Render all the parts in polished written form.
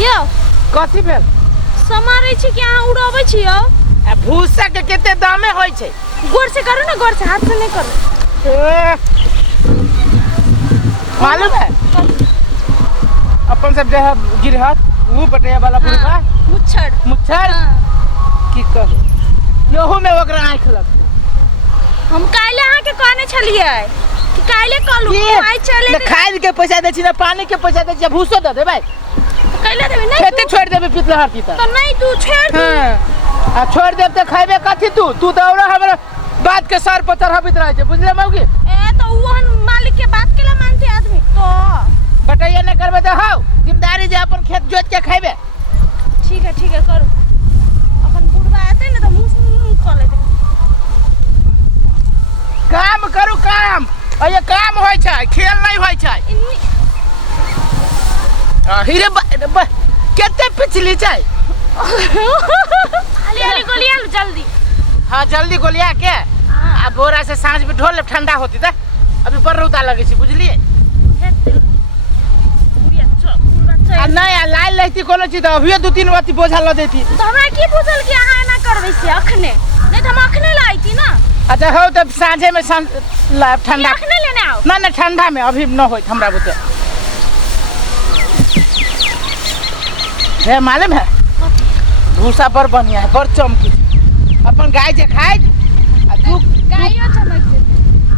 यो कथी भेल समारे छी कि अहाँ उड़ाबै छी यो भूसा के केते दामे होय छै गोर से करू ना गोर से हाथ से नहीं करू मालूम है अपन सब जे है गिरहत वो बटैया वाला पुरबा मुच्छर की कहू यहू में ओकरा आँख लगतै हम काले अहाँ के कहने छलिए कि काले कहलू आइ चले खाद के पैसा दै छी ना पानी के पैसा दै छी भूसो दे देबै कैले देबै नहीं खेते छोड़ देबै पिछला हरती तो नहीं तू छोड़ दू आ छोड़ देब त खाइबे कथी तू तो और हमरा बात के सर पर चढ़ाबित रहे छै बुझले मौगी ए तो ओहन मालिक के बात केला मानते आदमी तो बटैया नहीं करबे तो हाउ जिम्मेदारी जे अपन खेत जोत के खाइबे ठीक है करू अपन बुढ़वा आते ना तो मुंह खोल लेते काम करू काम ये काम होय छै खेल नहीं होय छै हिरे केते पिछली छै हाली गोलिया लो जल्दी हां जल्दी गोलिया के आ बोरा से सांझ में ढोल ठंडा होती त अभी पर रौदा लगे छी बुझलिए आ नहीं आ लाल लेती कोनो चीज अभी 2-3 बाती बोझा ल देती तो हमरा की बुझल कि अहाँ एना करबै से अखने नहीं तो हम अखने लाइती ना अच्छा हो तब सांझे में ठंडा अखने लेने आओ ना ठंडा में अभी न होय हमरा बुते है मालूम है भूसा पर बढ़िया है पर चमकी अपन गाय जे खाए आ गायो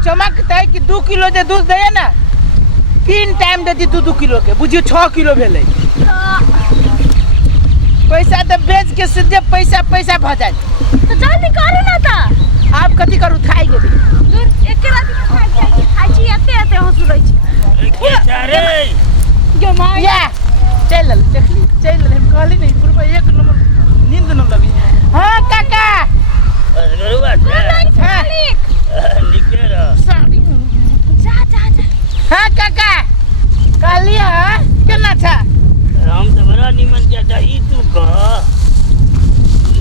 चमकतै कि 2 किलो जे दूध दे ना 3 टाइम देती 2 किलो के बुझियो 6 किलो भेलै पैसा तो बेच के सीधे पैसा भ जाए तो जल्दी करू ना त आप कथी करू खाई गेली दूर एक राती में खाई छी एते हंसुरै छी अरे गे माय या चल हम कहली नहीं पूरा 1 नंबर नींद न लगी हां काका गरुआ मालिक निके रह जा हां काका कहलिया केना था हम तो बड़ा निमन के था ई तू कह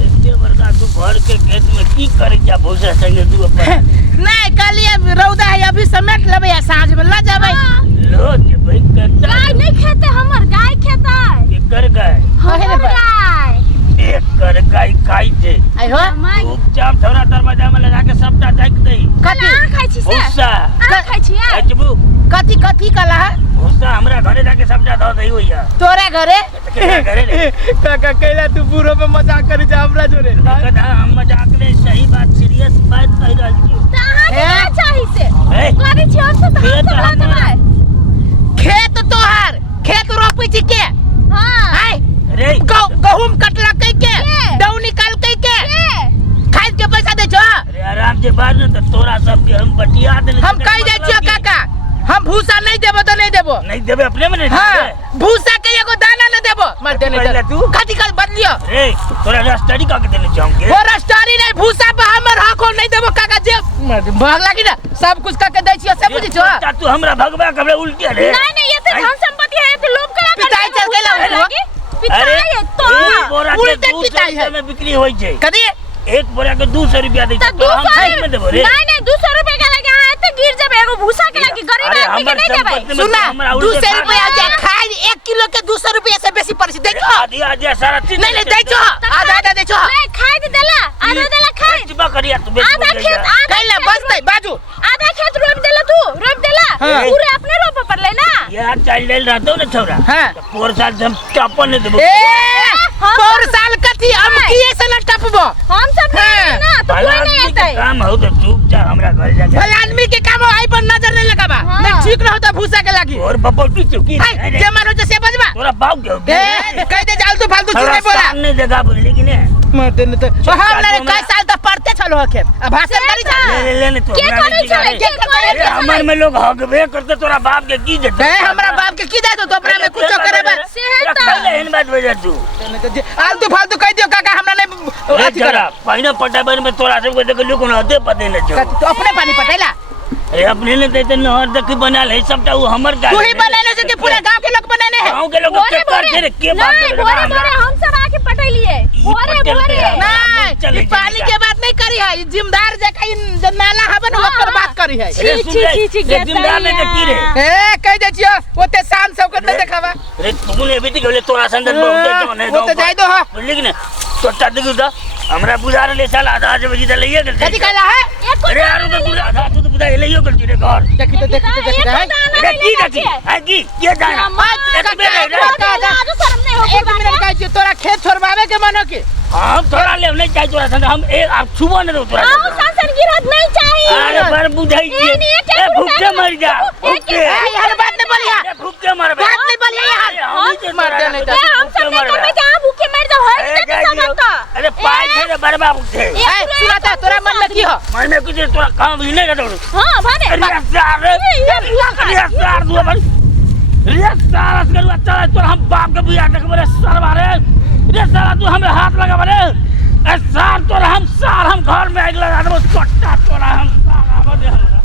एते बड़का तू घर के खेत में की करे जा भूसा संगे तू अपन नहीं कहलिया रौदा है अभी समेट लेबै आ साँझ में ला जाबै लो जे भाई कत्ता गाय नहीं खेते हमर गाय खेता एकर गाय हमर गाय एकर गाय खाई छे आई हो चुपचाप थोड़ा दरवाजा में लगा के सबटा ढक दे कथी खाई छी से भूसा खाई छी अजबू कथी कला भूसा हमरा घरे जाके सबटा ध दई होइया तोरा घरे केना घरे रे काका कैला तू पूरो पे मजाक करी जा हमरा जोरे कदा हम मजाक ले सही बात सीरियस बात कह रहल छी त अहाँ के का चाहि से ए करै छी हम सब खेत हाथ चला देबै खेत तोहार खेत रोपै छी के हां आय रे गहूम कटला के दऊ निकाल के खाद के पैसा दे छो अरे आराम से बात न त तोरा सब के हम बटिया देने हम कह जाय छियो काका हम भूसा नहीं देबो तो नहीं देबो नहीं देबे अपने में नहीं हां भूसा के एगो दाना न देबो मत देने पहले तू कथी कर बदलियो रे तोरा स्टडी का के देने चाहूंगे वो रस्टारी नहीं भूसा पे हमर हक नहीं देबो काका जे भाग लागी ना सब कुछ का के दै छियो से बुझी छो तू हमरा भगवा कबरे उल्टी रे नहीं ये तो धन संपत्ति है तो लोभ करा पिताई चल गेला अरे तो बोरा के उल्टे पिताई है में बिक्री होई छै कथी एक बोरा के 200 रुपया दै तो हम सही में देबो रे नहीं 200 रुपया के लगे हां एते गिर जाबे एगो भूसा के लगे गरीब आदमी के नहीं देबै सुना 200 रुपया जे खाई 1 किलो के 200 रुपया से बेसी पड़ छै देखो आधी सारा चीज नहीं दै छो आधा दे छो नहीं खाई देला आधा देला खाई चिपा करिया तू बेच आधा खेत कैला बसतै बाजू आधा खेत रोप देला तू रोप देला पूरे अपने रोप पड़ले ना यार चाइल्ड रहतो ना छोरा हां पोर साल हम चापन नहीं देबो पोर साल कथी हम किए से न टपबो हम सब ना तो कोई नहीं आते काम हो तो चुपचाप हमरा घर जाके भला आदमी के काम आई पर नजर नहीं लगाबा नहीं ठीक न होता भूसा के लागी और बबल तू चुकी जे मारो से बजबा तोरा बाप के कह दे जालतू फालतू चीज नहीं बोला सामने जगह बोल लेकिन मर देने तो हम ना कई साल तो पढ़ते चलो खेत अब भाषण करी चल ले तो के करे चले के करे हमर में लोग हगबे करते तोरा बाप के की देते हमरा बाप के की दे तो अपना में कुछ करे बा पहले इन बात बजा तू आलतू फालतू कह दियो काका हमरा नहीं अथी करा पहिने पटाबर में तोरा सब के देख लोग न दे पते न जो तो अपने पानी पटेला अरे अपने ने देते नहर देखी बनाल है सबटा वो हमर गाय तू ही बनाने से कि पूरा गांव के लोग बनाने हैं गांव के लोग के कर रे के बात नहीं बोरे हम सब आके पटैलिए बोरे नहीं पानी के बात नहीं करी है जिम्मेदार जका नाला हबन ओकर बात करी है जिम्मेदार ने की रे ए कह दे छियो ओते शान सब के देखावा अरे तूने भी तो तोरा संदर्भ बहुत तो नहीं वो तो जाय दो हां बोली कि ना तो टट तो हमरा बुझा रे साल आधा जे बजी त लइए गेल कथी कहला है अरे यार तो पूरा आधा तू तो बुझा लइयो गेल रे घर देखी तो है अरे की देखी है की ये जाना एक बेर आज शर्म नहीं हो एक मिनट कहै छी तोरा खेत छोड़वावे के मन के हम थोड़ा ले नहीं चाहिए तोरा संग हम एक आप छुबो नहीं तोरा आओ संसन गिरत नहीं चाहिए अरे पर बुझाई ए भूखे मर जा भूखे यार बात नहीं बोलिया ए भूखे मर बे बात नहीं बोलिया यार हम मार दे नहीं ए हम सब नहीं करबे जा भूखे मर जा हर तक समझ का अरे पाई थे बरबा उठे ए सुनाता तोरा मन में की हो मन में कुछ तोरा काम भी नहीं करतो हां भाने अरे यार यार दो बन रे सारा करू अच्छा तोरा हम बाप के बियाह देख बरे सरवा रे रे सारा तू हमें हाथ लगा बरे ए सार तोरा हम घर में आग लगा दो छोटा तोरा हम सारा बदे हमरा